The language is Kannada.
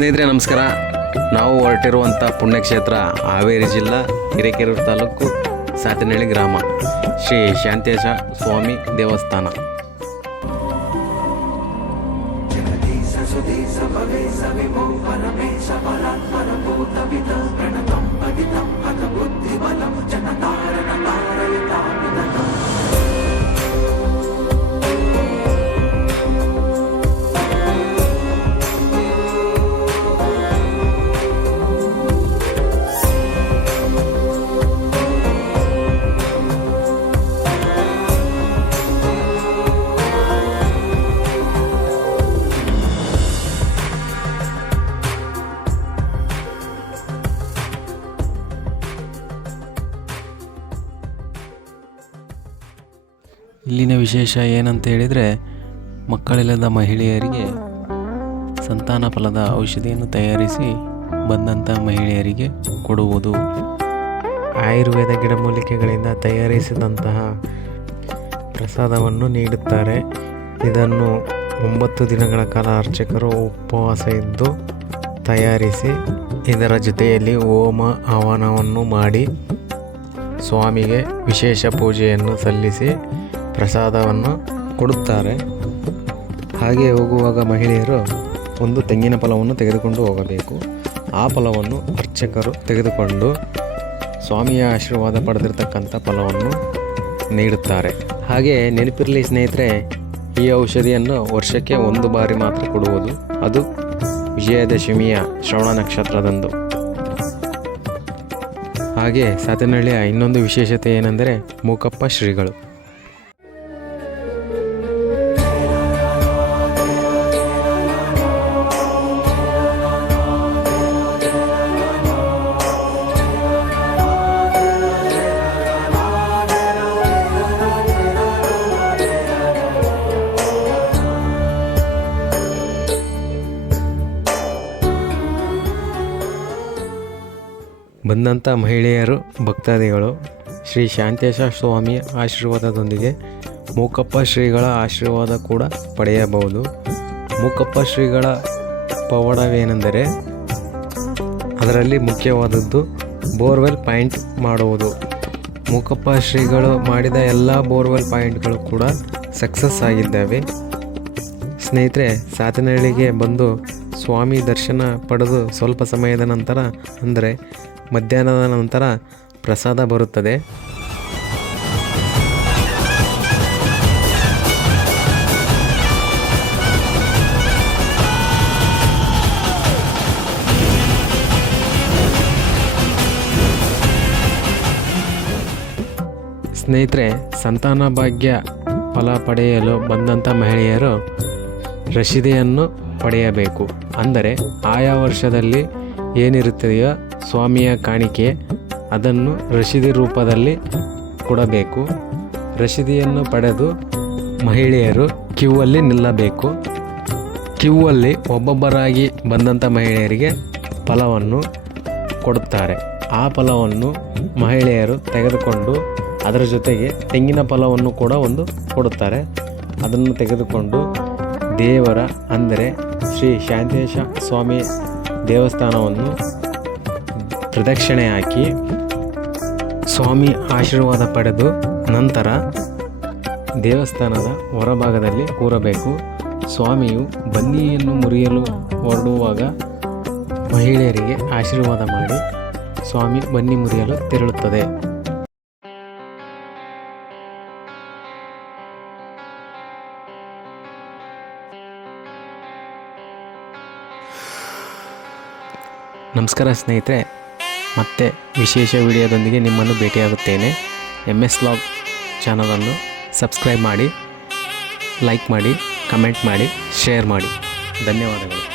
ಸ್ನೇಹಿತರೆ ನಮಸ್ಕಾರ. ನಾವು ಹೊರಟಿರುವಂಥ ಪುಣ್ಯಕ್ಷೇತ್ರ ಹಾವೇರಿ ಜಿಲ್ಲಾ ಹಿರೇಕೆರೂರು ತಾಲೂಕು ಸಾತನಹಳ್ಳಿ ಗ್ರಾಮ ಶ್ರೀ ಶಾಂತೇಶ ಸ್ವಾಮಿ ದೇವಸ್ಥಾನ. ಇಲ್ಲಿನ ವಿಶೇಷ ಏನಂತ ಹೇಳಿದರೆ, ಮಕ್ಕಳಿಲ್ಲದ ಮಹಿಳೆಯರಿಗೆ ಸಂತಾನ ಫಲದ ಔಷಧಿಯನ್ನು ತಯಾರಿಸಿ ಬಂದಂಥ ಮಹಿಳೆಯರಿಗೆ ಕೊಡುವುದು. ಆಯುರ್ವೇದ ಗಿಡಮೂಲಿಕೆಗಳಿಂದ ತಯಾರಿಸಿದಂತಹ ಪ್ರಸಾದವನ್ನು ನೀಡುತ್ತಾರೆ. ಇದನ್ನು 9 ದಿನಗಳ ಕಾಲ ಅರ್ಚಕರು ಉಪವಾಸ ಇದ್ದು ತಯಾರಿಸಿ ಇದರ ಜೊತೆಯಲ್ಲಿ ಹೋಮ ಹವನವನ್ನು ಮಾಡಿ ಸ್ವಾಮಿಗೆ ವಿಶೇಷ ಪೂಜೆಯನ್ನು ಸಲ್ಲಿಸಿ ಪ್ರಸಾದವನ್ನು ಕೊಡುತ್ತಾರೆ. ಹಾಗೆ ಹೋಗುವಾಗ ಮಹಿಳೆಯರು ಒಂದು ತೆಂಗಿನ ಫಲವನ್ನು ತೆಗೆದುಕೊಂಡು ಹೋಗಬೇಕು. ಆ ಫಲವನ್ನು ಅರ್ಚಕರು ತೆಗೆದುಕೊಂಡು ಸ್ವಾಮಿಯ ಆಶೀರ್ವಾದ ಪಡೆದಿರ್ತಕ್ಕಂಥ ಫಲವನ್ನು ನೀಡುತ್ತಾರೆ. ಹಾಗೆ ನೆನಪಿರಲಿ ಸ್ನೇಹಿತರೆ, ಈ ಔಷಧಿಯನ್ನು ವರ್ಷಕ್ಕೆ 1 ಬಾರಿ ಮಾತ್ರ ಕೊಡುವುದು. ಅದು ವಿಜಯದಶಮಿಯ ಶ್ರವಣ ನಕ್ಷತ್ರದಂದು. ಹಾಗೆ ಸಾತನಹಳ್ಳಿಯ ಇನ್ನೊಂದು ವಿಶೇಷತೆ ಏನೆಂದರೆ ಮೂಕಪ್ಪ ಶ್ರೀಗಳು. ಬಂದಂಥ ಮಹಿಳೆಯರು ಭಕ್ತಾದಿಗಳು ಶ್ರೀ ಶಾಂತೇಶ ಸ್ವಾಮಿಯ ಆಶೀರ್ವಾದದೊಂದಿಗೆ ಮೂಕಪ್ಪ ಶ್ರೀಗಳ ಆಶೀರ್ವಾದ ಕೂಡ ಪಡೆಯಬಹುದು. ಮೂಕಪ್ಪ ಶ್ರೀಗಳ ಪವಾಡವೇನೆಂದರೆ, ಅದರಲ್ಲಿ ಮುಖ್ಯವಾದದ್ದು ಬೋರ್ವೆಲ್ ಪಾಯಿಂಟ್ ಮಾಡುವುದು. ಮೂಕಪ್ಪ ಶ್ರೀಗಳು ಮಾಡಿದ ಎಲ್ಲ ಬೋರ್ವೆಲ್ ಪಾಯಿಂಟ್ಗಳು ಕೂಡ ಸಕ್ಸಸ್ ಆಗಿದ್ದಾವೆ. ಸ್ನೇಹಿತರೆ, ಸಾತನಹಳ್ಳಿಗೆ ಬಂದು ಸ್ವಾಮಿ ದರ್ಶನ ಪಡೆದು ಸ್ವಲ್ಪ ಸಮಯದ ನಂತರ, ಅಂದರೆ ಮಧ್ಯಾಹ್ನದ ನಂತರ ಪ್ರಸಾದ ಬರುತ್ತದೆ. ಸ್ನೇಹಿತರೆ, ಸಂತಾನ ಭಾಗ್ಯ ಫಲ ಪಡೆಯಲು ಬಂದಂಥ ಮಹಿಳೆಯರು ರಶೀದಿಯನ್ನು ಪಡೆಯಬೇಕು. ಅಂದರೆ ಆಯಾ ವರ್ಷದಲ್ಲಿ ಏನಿರುತ್ತದೆಯೋ ಸ್ವಾಮಿಯ ಕಾಣಿಕೆ, ಅದನ್ನು ರಶೀದಿ ರೂಪದಲ್ಲಿ ಕೊಡಬೇಕು. ರಶೀದಿಯನ್ನು ಪಡೆದು ಮಹಿಳೆಯರು ಕ್ಯೂವಲ್ಲಿ ನಿಲ್ಲಬೇಕು. ಕ್ಯೂವಲ್ಲಿ ಒಬ್ಬೊಬ್ಬರಾಗಿ ಬಂದಂಥ ಮಹಿಳೆಯರಿಗೆ ಫಲವನ್ನು ಕೊಡುತ್ತಾರೆ. ಆ ಫಲವನ್ನು ಮಹಿಳೆಯರು ತೆಗೆದುಕೊಂಡು ಅದರ ಜೊತೆಗೆ ತೆಂಗಿನ ಫಲವನ್ನು ಕೂಡ ಒಂದು ಕೊಡುತ್ತಾರೆ. ಅದನ್ನು ತೆಗೆದುಕೊಂಡು ದೇವರ, ಅಂದರೆ ಶ್ರೀ ಶಾಂತೇಶ ಸ್ವಾಮಿ ದೇವಸ್ಥಾನವನ್ನು ಪ್ರದಕ್ಷಿಣೆ ಹಾಕಿ ಸ್ವಾಮಿ ಆಶೀರ್ವಾದ ಪಡೆದು ನಂತರ ದೇವಸ್ಥಾನದ ಹೊರಭಾಗದಲ್ಲಿ ಕೂರಬೇಕು. ಸ್ವಾಮಿಯು ಬನ್ನಿಯನ್ನು ಮುರಿಯಲು ಹೊರಡುವಾಗ ಮಹಿಳೆಯರಿಗೆ ಆಶೀರ್ವಾದ ಮಾಡಿ ಸ್ವಾಮಿ ಬನ್ನಿ ಮುರಿಯಲು ತೆರಳುತ್ತದೆ. ನಮಸ್ಕಾರ ಸ್ನೇಹಿತರೆ, ಮತ್ತೆ ವಿಶೇಷ ವಿಡಿಯೋದೊಂದಿಗೆ ನಿಮ್ಮನ್ನು ಭೇಟಿಯಾಗುತ್ತೇನೆ. MS ವ್ಲಾಗ್ ಚಾನಲನ್ನು ಸಬ್ಸ್ಕ್ರೈಬ್ ಮಾಡಿ, ಲೈಕ್ ಮಾಡಿ, ಕಮೆಂಟ್ ಮಾಡಿ, ಶೇರ್ ಮಾಡಿ. ಧನ್ಯವಾದಗಳು.